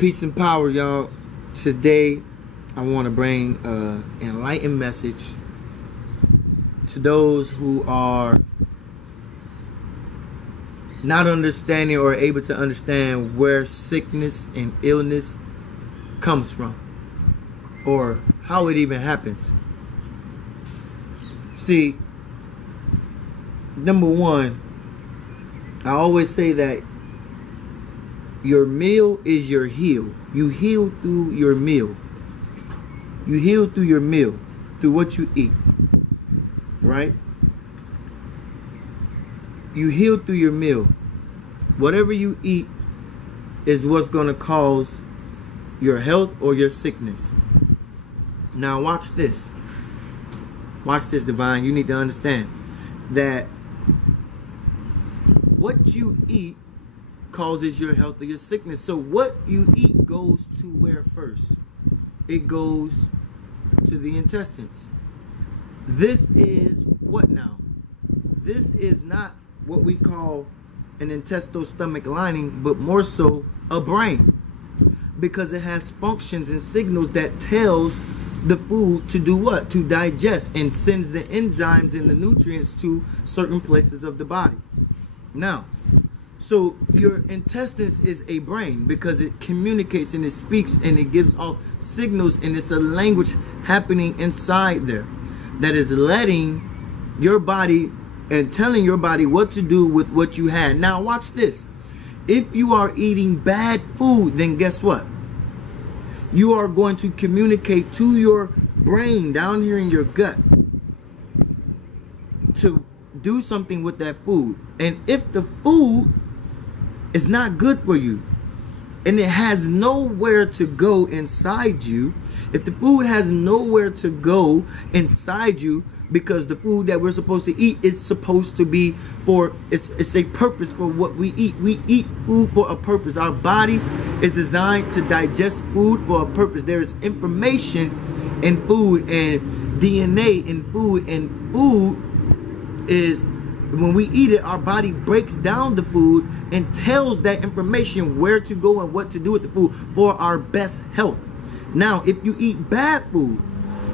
Peace and power, y'all. Today, I want to bring an enlightened message to those who are not understanding or able to understand where sickness and illness comes from or how it even happens. See, number one, I always say that your meal is your heal. You heal through your meal. You heal through your meal, through what you eat. Right? You heal through your meal. Whatever you eat is what's going to cause your health or your sickness. Now watch this. Watch this, Divine. You need to understand that what you eat causes your health or your sickness. So what you eat goes to where first? It goes to the intestines. This is what now? This is not what we call an intestinal stomach lining, but more so a brain, because it has functions and signals that tells the food to do what? To digest, and sends the enzymes and the nutrients to certain places of the body. Now, so your intestines is a brain because it communicates and it speaks and it gives off signals, and it's a language happening inside there that is letting your body and telling your body what to do with what you had. Now watch this. If you are eating bad food, then guess what? You are going to communicate to your brain down here in your gut to do something with that food. And if the food is not good for you and it has nowhere to go inside you, if the food has nowhere to go inside you, because the food that we're supposed to eat is supposed to be for, it's a purpose for what we eat. We eat food for a purpose. Our body is designed to digest food for a purpose. There is information in food and DNA in food, and food is, when we eat it, our body breaks down the food and tells that information where to go and what to do with the food for our best health. Now, if you eat bad food,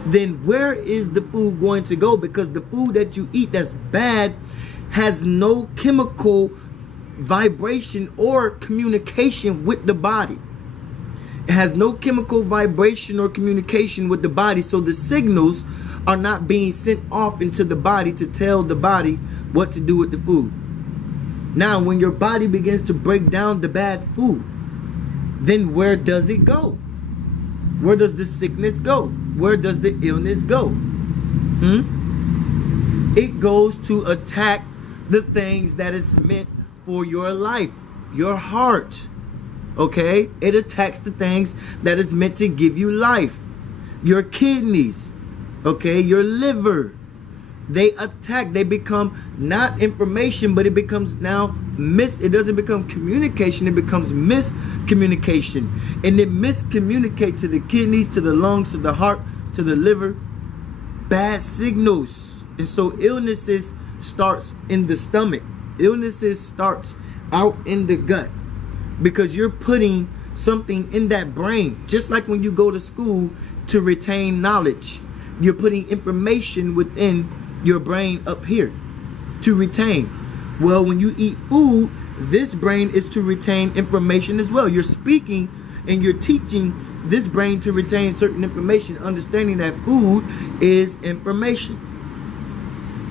then where is the food going to go? Because the food that you eat that's bad has no chemical vibration or communication with the body. It has no chemical vibration or communication with the body, so the signals are not being sent off into the body to tell the body what to do with the food. Now, when your body begins to break down the bad food, then where does it go? Where does the sickness go? Where does the illness go? It goes to attack the things that is meant for your life, your heart. Okay? It attacks the things that is meant to give you life. Your kidneys, okay, your liver. They attack, they become not information, but it becomes now it doesn't become communication, it becomes miscommunication. And it miscommunicates to the kidneys, to the lungs, to the heart, to the liver, bad signals. And so illnesses starts in the stomach. Illnesses starts out in the gut, because you're putting something in that brain. Just like when you go to school to retain knowledge, you're putting information within your brain up here to retain. Well, when you eat food, this brain is to retain information as well. You're speaking and you're teaching this brain to retain certain information, understanding that food is information.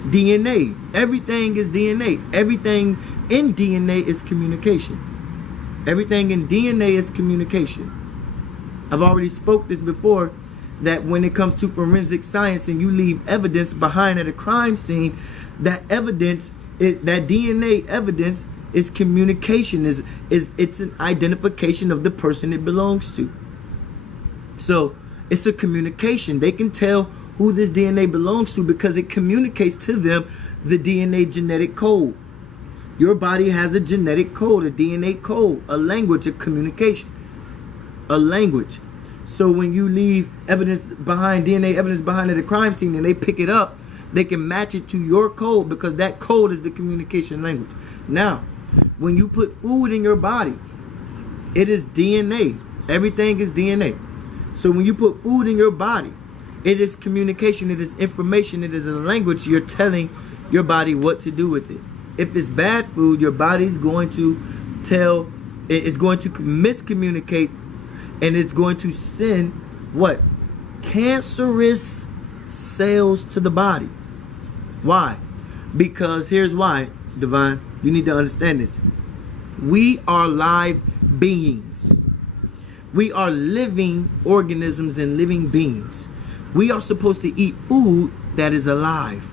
DNA, everything is DNA. Everything in DNA is communication. Everything in DNA is communication. I've already spoke this before, that when it comes to forensic science and you leave evidence behind at a crime scene, that evidence, that DNA evidence is communication, it's an identification of the person it belongs to. So it's a communication. They can tell who this DNA belongs to because it communicates to them the DNA genetic code. Your body has a genetic code, a DNA code, a language, a communication, a language. So when you leave evidence behind, DNA evidence behind at a crime scene, and they pick it up, they can match it to your code because that code is the communication language. Now, when you put food in your body, it is DNA. Everything is DNA. So when you put food in your body, it is communication, it is information, it is a language. You're telling your body what to do with it. If it's bad food, your body's going to tell, it's going to miscommunicate, and it's going to send what? Cancerous cells to the body. Why? Because here's why, Divine. You need to understand this. We are live beings. We are living organisms and living beings. We are supposed to eat food that is alive.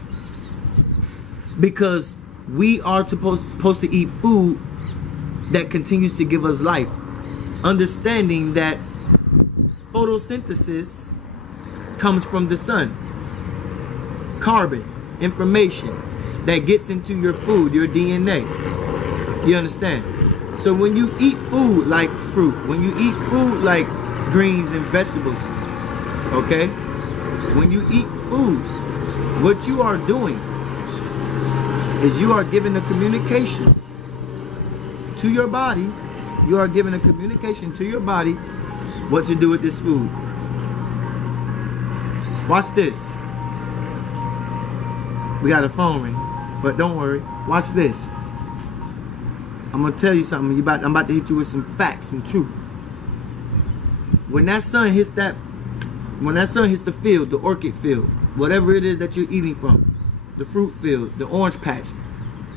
Because we are supposed to eat food that continues to give us life. Understanding that photosynthesis comes from the sun. Carbon, information that gets into your food, your DNA. You understand? So when you eat food like fruit, when you eat food like greens and vegetables, okay? When you eat food, what you are doing is you are giving a communication to your body. You are giving a communication to your body what to do with this food. Watch this. We got a phone ring, but don't worry. Watch this. I'm gonna tell you something. I'm about to hit you with some facts, some truth. When that sun hits the field, the orchid field, whatever it is that you're eating from, the fruit field, the orange patch,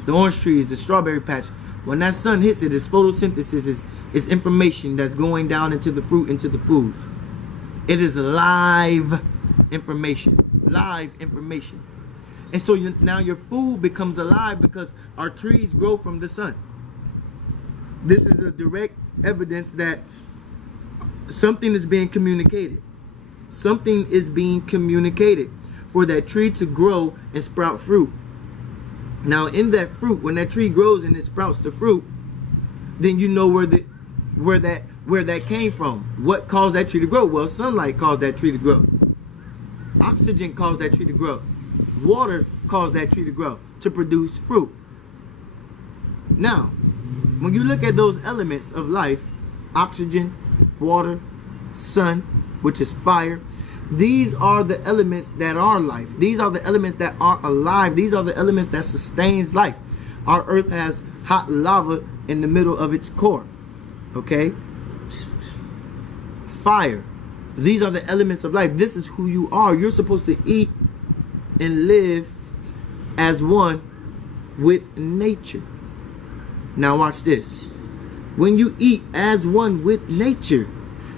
the orange trees, the strawberry patch, when that sun hits it, it's photosynthesis, it's information that's going down into the fruit, into the food. It is live information. Live information. And so now your food becomes alive because our trees grow from the sun. This is a direct evidence that something is being communicated. Something is being communicated for that tree to grow and sprout fruit. Now in that fruit, when that tree grows and it sprouts the fruit, then you know where that came from. What caused that tree to grow? Well, sunlight caused that tree to grow. Oxygen caused that tree to grow. Water caused that tree to grow, to produce fruit. Now, when you look at those elements of life, oxygen, water, sun, which is fire, these are the elements that are life. These are the elements that are alive. These are the elements that sustains life. Our earth has hot lava in the middle of its core. Okay? Fire. These are the elements of life. This is who you are. You're supposed to eat and live as one with nature. Now watch this. When you eat as one with nature,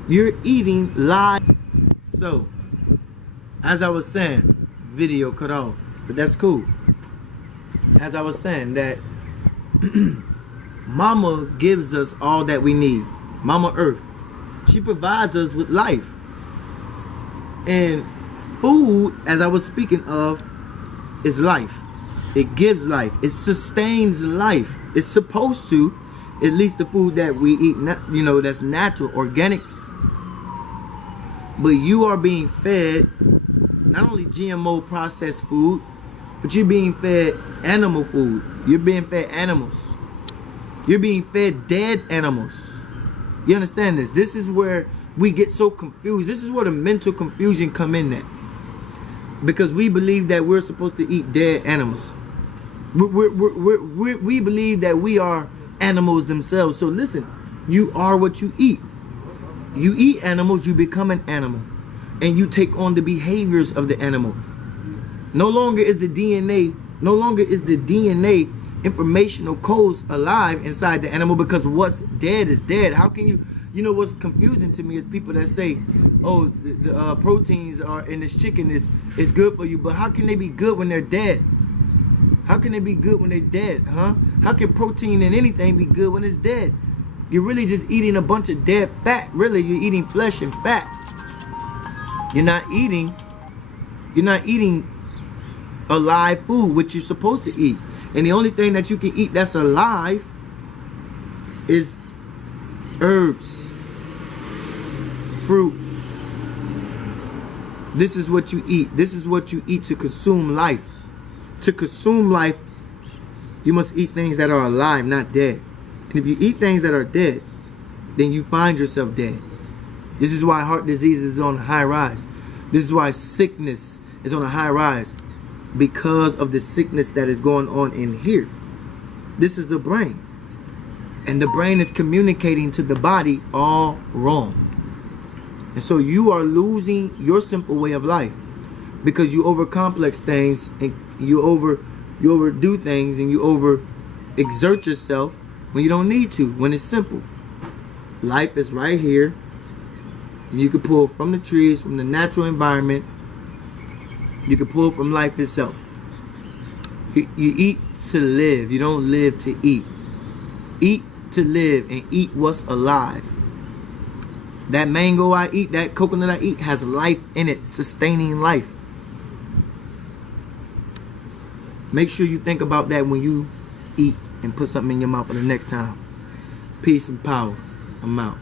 you're eating live. So, as I was saying, video cut off, but that's cool. As I was saying that Mama gives us all that we need. Mama Earth. She provides us with life. And food, as I was speaking of, is life. It gives life. It sustains life. It's supposed to, at least the food that we eat, that's natural, organic. But you are being fed not only GMO processed food, but you're being fed animal food. You're being fed animals. You're being fed dead animals. You understand this? This is where we get so confused. This is where the mental confusion come in at. Because we believe that we're supposed to eat dead animals. We believe that we are animals themselves. So listen, you are what you eat. You eat animals, you become an animal. And you take on the behaviors of the animal. No longer is the DNA informational codes alive inside the animal, because what's dead is dead. How can you know what's confusing to me is people that say, oh, the proteins are in this chicken is good for you, but how can they be good when they're dead? How can they be good when they're dead, huh? How can protein in anything be good when it's dead? You're really just eating a bunch of dead fat. Really, you're eating flesh and fat. You're not eating alive food, which you're supposed to eat. And the only thing that you can eat that's alive is herbs, fruit. This is what you eat. This is what you eat to consume life. To consume life, you must eat things that are alive, not dead. And if you eat things that are dead, then you find yourself dead. This is why heart disease is on a high rise. This is why sickness is on a high rise, because of the sickness that is going on in here. This is a brain. And the brain is communicating to the body all wrong. And so you are losing your simple way of life because you overcomplex things and you overdo things and you over exert yourself when you don't need to, when it's simple. Life is right here. And you can pull from the trees, from the natural environment. You can pull from life itself. You eat to live. You don't live to eat. Eat to live and eat what's alive. That mango I eat, that coconut I eat has life in it, sustaining life. Make sure you think about that when you eat and put something in your mouth for the next time. Peace and power. I'm out.